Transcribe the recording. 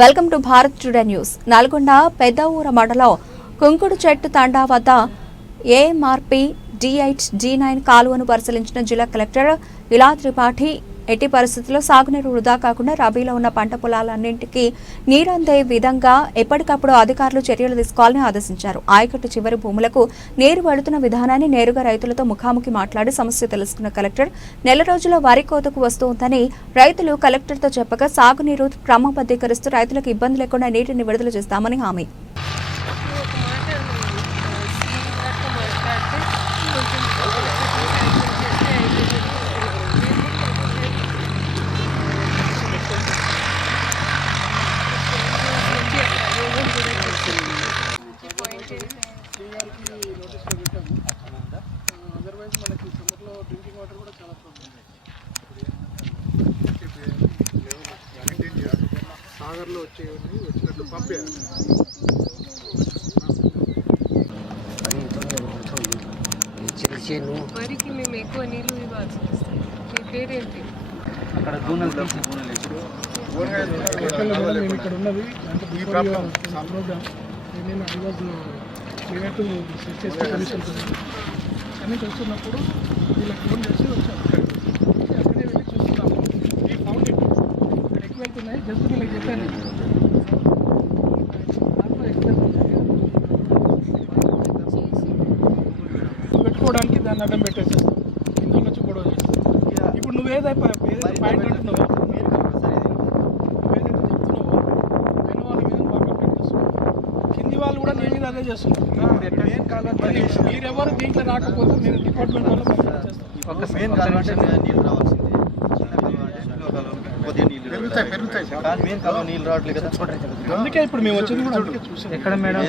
Welcome to Bharat today news. Nalgonda Peddavura మండలం కుంకుడు చెట్టు తండా వద్ద ఏఎంఆర్పీ D8 D9 కాలువను పరిశీలించిన జిల్లా కలెక్టర్ ఇలా త్రిపాఠి ఎట్టి పరిస్థితుల్లో సాగునీరు వృధా కాకుండా రబీలో ఉన్న పంట పొలాలన్నింటికీ నీరందే విధంగా ఎప్పటికప్పుడు అధికారులు చర్యలు తీసుకోవాలని ఆదేశించారు. ఆయకట్టు చివరి భూములకు నీరు వెళుతున్న విధానాన్ని నేరుగా రైతులతో ముఖాముఖి మాట్లాడి సమస్య తెలుసుకున్న కలెక్టర్ నెల రోజుల వరి కోతకు వస్తుందని రైతులు కలెక్టర్తో చెప్పగా సాగునీరు క్రమబద్ధీకరిస్తూ రైతులకు ఇబ్బంది లేకుండా నీటిని విడుదల చేస్తామని హామీ. అదర్వైజ్ మనకి సమ్మర్లో డ్రింకింగ్ వాటర్ కూడా చాలా ప్రాబ్లం. సాగర్లో వచ్చినట్టు పంపేయాలి. వరికి మేము ఎక్కువ నీళ్ళు ఇవ్వాల్సి వస్తుంది. మీ పేరేంటి? అక్కడ మేము ఇక్కడ ఉన్నది అంటే ప్రోగ్రామ్ నేను సెట్ చేస్తే కమిషన్ అన్నీ చూస్తున్నప్పుడు వీళ్ళకి ఫోన్ చేసి వచ్చాను. అక్కడే వెళ్ళి చూస్తున్నాము. ఈ ఫౌండ్ ఇక్కడ ఎక్కువ వెళ్తున్నాయి. జస్ట్ వీళ్ళకి చెప్పాను పెట్టుకోవడానికి దాన్ని అడ్డం పెట్టేసేస్తాం. ఇందులో వచ్చి గొడవ చేస్తాం. ఇప్పుడు నువ్వేదైతే పాయింట్ అంటున్నావో కింది వాళ్ళు కూడా నేను మీద అదే చేస్తున్నారు. మీరెవరు దీంట్లో రాకపోతే నేను డిపార్ట్మెంట్ వాళ్ళు అందుకే ఇప్పుడు మేము వచ్చింది కూడా అందుకే చూసాం. ఎక్కడ మేడం?